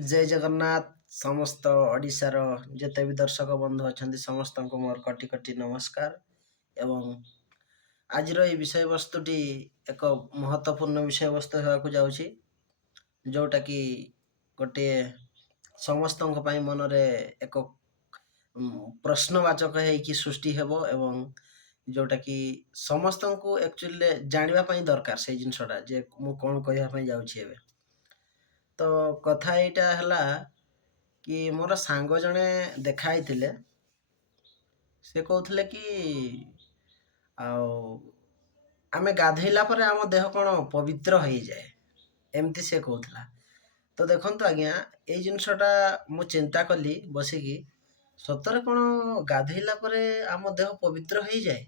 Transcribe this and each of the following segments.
जय जगन्नाथ समस्त ओडिशार जेते भी दर्शक बंधु अच्छा समस्त को मोर कटी कटी नमस्कार एवं आज विषय वस्तुटी एक महत्वपूर्ण विषय वस्तु होगा जाऊँगी जोटा कि गोटे समस्त मनरे एक प्रश्नवाचक है सृष्टि हेब एवं जोटा कि समस्त को एक्चुअली जानापी दरकार से जिनसटा जे मु कौन कहवाई जाऊँगी एवं तो कथा यहाँ है कि मोर सांग जड़े देखाई से कहते कि आमे गाधेला पर आम देह कौन पवित्र हो जाए एमती से कहला तो देखो आज्ञा ये जिनसटा मु चिंता कली बसिकी सतरे कौन गाधेला पर आम देह पवित्र हो जाए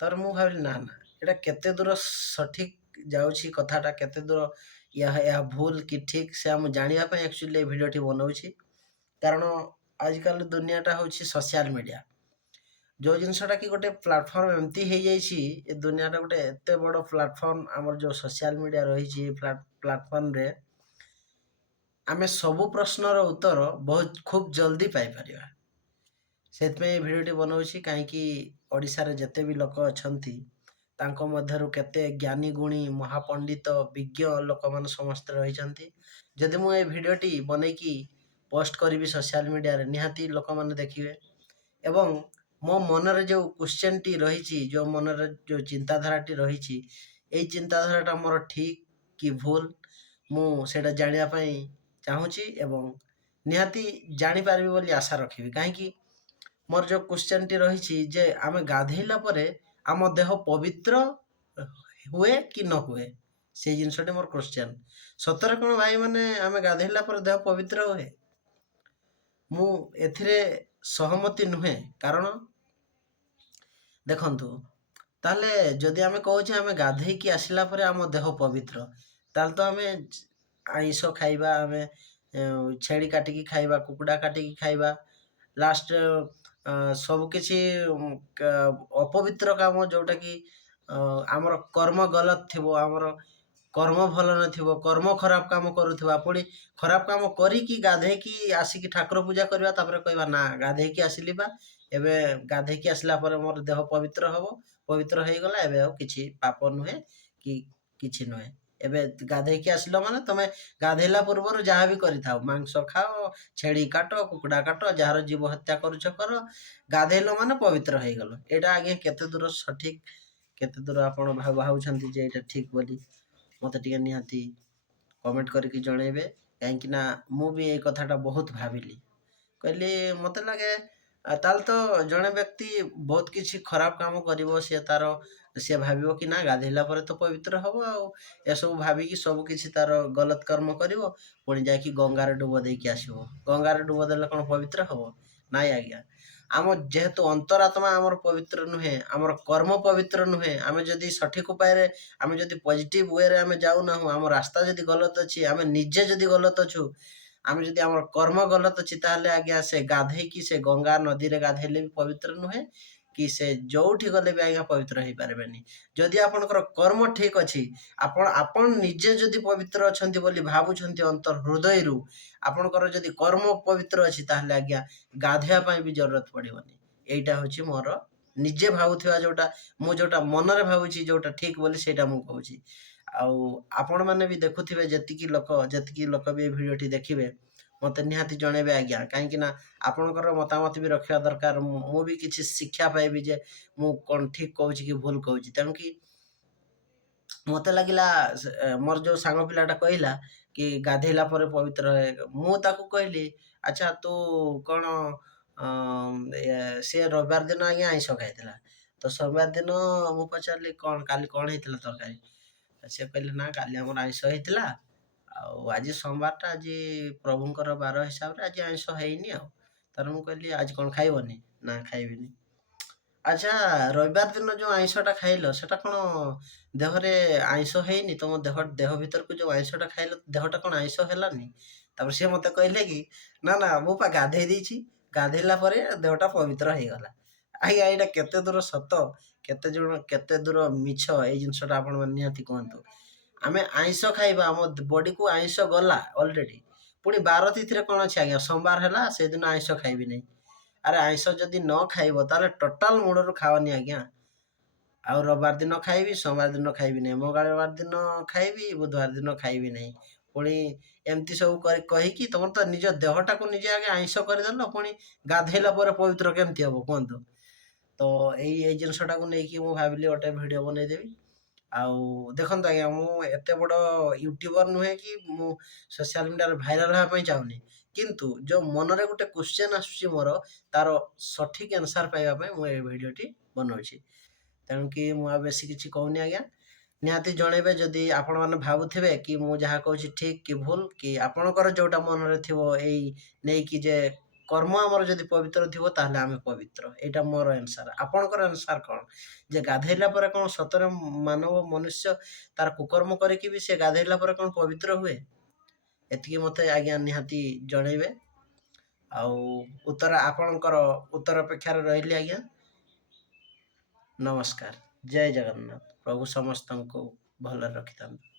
तर मु भाविली ना ना यहाँ केते दूर सठिक जाऊँगी कथाटा केते दूर या भूल कि ठीक से आम जानापी एक्चुअली भिडियोटी बनाऊँगी कारण आजिकल दुनियाटा हूँ सोशल मीडिया जो जिनसटा कि गोटे प्लाटफर्म एमती हो जाए दुनियाटा गोटे एत बड़ प्लाटफर्म आमर जो सोशल मीडिया रही प्लाटफर्म रे आमे सबु प्रश्नर उत्तर बहुत खूब जल्दी पाइपर से भिडियोटी बनाऊँगी कहीं ओडिशा रे जते भी लोक अच्छा केते ज्ञानी गुणी महापंडित विज्ञ लोक मान समस्त रही जदि मु ये भिडियोटी बनईकी पोस्ट करी सोशल मीडिया रे निहाती लोक मैंने देखिए एवं मो मनरे जो क्वेश्चन टी रही जो मनरे जो चिंताधाराटी रही यही चिंताधाराटा मोर ठीक कि भूल मुझे जानापी चाहूँगी एवं निहाती जानीपारि बोली आशा रखी कहीं मोर जो क्वेश्चन टी रही जे आमे गाधेला परे आम देह पवित्र हुए कि न हुए से जिनसटी मोर क्वेश्चन सतरे कौन भाई माने आमे गाधेला पर देह पवित्र हुए मु एथिरे सहमति नुहे कारण देखंतु ताले जदि आमे कहूछे आमे गाधेकी आसिला परे आम देह पवित्र ताल तो आमे आइंस खाइबा आमे छेड़ी काटिकी खाइबा कुकुड़ा काटिकी खाइबा लास्ट सब किछि अपवित्र काम जोटा कि आमर कर्म गलत थिबो आमर कर्म भल नथिबो कर्म खराब काम करूथिबा पुणी खराब काम करिकी गाधेकी आसिकी ठाकुर पूजा करबा तापर कहबा ना गाधेकी आसिली बा एबे गाधेकी आसला पर मोर देह पवित्र हबो पवित्र हो गला एबे किछि पाप नुहे कि किछि नुहे एबे गाधेकी आसलो माने तमे गाधेला पूर्व जहाँ भी करिथाओ मांस खाओ छेड़ी काट कुकुड़ा काट जार जीव हत्या करुछ कर गाधेलो माने पवित्र हो गलो एटा आगे केते दूर सठिक केते दूर आपण भावुछंती जे एटा ठीक बोली मते टिके निहाती कमेंट करके जणेबे कहीं ना मु भी ये कथाटा बहुत भाविली कहली मते लगे ताल तो जड़े व्यक्ति बहुत किसी खराब काम करिवो से तार सी भाविबो कि ना गाधेला पर तो पवित्र हबो आ सब भाविकी सब किसी तार गलत कर्म करिवो पुणी जाकि गंगार डुब देकी आसिबो गंगार डुब देले कौन पवित्र हबो नाई आज्ञा आम जेहेतु अंतरात्मा आमर पवित्र नुहे आमर कर्म पवित्र नुहे आम जदि सठिक उपाय आम जदि पॉजिटिव वे रे आम जाऊ ना आम रास्ता जदि गलत अच्छी आम निजे जदि गलत अच्छु आम जदि आम कर्म गलत अच्छी ताहले आज्ञा से गाधेकी से गंगा नदी रे गाधेले भी पवित्र नुहे कि से जोठी गले भी आज्ञा पवित्र हो पारबेनी जदि आपनकर कर्म ठीक अच्छी आपण निजे जदि पवित्र अछंती बोली भावुछंती अंतर हृदय रु आपनकर जदि कर्म पवित्र अच्छी ताहले आज्ञा गाधेया पाई भी जरूरत पड़िबनी एटा होची मोर निजे भावुथिबा जोटा मु जोटा मनरे भावुची जोटा ठीक बोली सेटा मु कहूची आपण माने भी देखुथिबे जतिकी लोक भी भिडियोटी देखिबे मते निहाती जणेबे आज्ञा कहीं ना आपणकर मतामत भी रखा दरकार मु भी किसी शिक्षा पाइबी जे मु कौन ठीक कहूची कि भूल कहूची तेणु कि मते लगिला मोर जो सांग पिलाटा कहला कि गाधेला पर पवित्र मु ताकू कहली अच्छा तू कौन सी रविवार दिन आज्ञा आइंस खाइला तो सोमवार दिन मु पचारि कौन काली कौन होता तरकारी सी कहले ना काली आमर आइंस होता आज सोमवारटा आज प्रभुंकर बार हिसाब से आज आइंस हैनी तर मु कहली आज कौन खाइबनी ना खाइबिनी अच्छा रविवार दिन जो आइंसटा खाइल सेटा कौन देहरे आइंस हैनी तुम देह भीतर को जो आइंसटा खाइल देहटा कौन आइंस हेलानी तापर सी मते कहले कि ना ना मु पा गाधेई देछि गाधेला परे देहटा पवित्र हो गला आज्ञा एटा केते दूर सत केते दूर मिछ ए जिनसटा आपण निहाती कहंतु आमे आइंस खाइबा आम बॉडी को आइंस गला ऑलरेडी ପୁଣି ବାର ତିଥିରେ କ'ଣ ଅଛି ଆଜ୍ଞା, ସୋମବାର ହେଲା ସେଦିନ ଆଇଁଷ ଖାଇବି ନାହିଁ। ଆରେ ଆଇଁଷ ଯଦି ନ ଖାଇବ ତାହେଲେ ଟୋଟାଲ ମୂଳରୁ ଖାଅନି ଆଜ୍ଞା। ଆଉ ରବିବାର ଦିନ ଖାଇବି, ସୋମବାର ଦିନ ଖାଇବି ନାହିଁ, ମଙ୍ଗଳବାର ଦିନ ଖାଇବି, ବୁଧବାର ଦିନ ଖାଇବି ନାହିଁ। ପୁଣି ଏମିତି ସବୁ କହିକି ତମର ତ ନିଜ ଦେହଟାକୁ ନିଜେ ଆଗେ ଆଇଁଷ କରିଦେଲ, ପୁଣି ଗାଧେଇଲା ପରେ ପବିତ୍ର କେମିତି ହବ କୁହନ୍ତୁ? ତ ଏଇ ଜିନିଷଟାକୁ ନେଇକି ମୁଁ ଭାବିଲି ଗୋଟେ ଭିଡ଼ିଓ ବନେଇଦେବି। ଆଉ ଦେଖନ୍ତୁ ଆଜ୍ଞା, ମୁଁ ଏତେ ବଡ଼ ୟୁଟ୍ୟୁବର ନୁହେଁ କି ମୁଁ ସୋସିଆଲ ମିଡ଼ିଆରେ ଭାଇରାଲ ହେବା ପାଇଁ ଚାହୁଁନି। କିନ୍ତୁ ଯୋଉ ମନରେ ଗୋଟେ କ୍ୱେଶ୍ଚନ୍ ଆସୁଛି ମୋର, ତାର ସଠିକ୍ ଆନ୍ସର ପାଇବା ପାଇଁ ମୁଁ ଏ ଭିଡ଼ିଓଟି ବନଉଛି। ତେଣୁକି ମୁଁ ଆଉ ବେଶୀ କିଛି କହୁନି ଆଜ୍ଞା। ନିହାତି ଜଣେଇବେ ଯଦି ଆପଣମାନେ ଭାବୁଥିବେ କି ମୁଁ ଯାହା କହୁଛି ଠିକ୍ କି ଭୁଲ, କି ଆପଣଙ୍କର ଯୋଉଟା ମନରେ ଥିବ ଏଇ ନେଇକି ଯେ କର୍ମ ଆମର ଯଦି ପବିତ୍ର ଥିବ ତାହେଲେ ଆମେ ପବିତ୍ର। ଏଇଟା ମୋର ଆନ୍ସର। ଆପଣଙ୍କର ଆନ୍ସର କ'ଣ? ଯେ ଗାଧେଇଲା ପରେ କ'ଣ ସତରେ ମାନବ ମନୁଷ୍ୟ ତାର କୁକର୍ମ କରିକି ବି ସେ ଗାଧେଇଲା ପରେ କ'ଣ ପବିତ୍ର ହୁଏ? ଏତିକି ମୋତେ ଆଜ୍ଞା ନିହାତି ଜଣେଇବେ। ଆଉ ଆପଣଙ୍କର ଉତ୍ତର ଅପେକ୍ଷାରେ ରହିଲି ଆଜ୍ଞା। ନମସ୍କାର। ଜୟ ଜଗନ୍ନାଥ। ପ୍ରଭୁ ସମସ୍ତଙ୍କୁ ଭଲରେ ରଖିଥାନ୍ତୁ।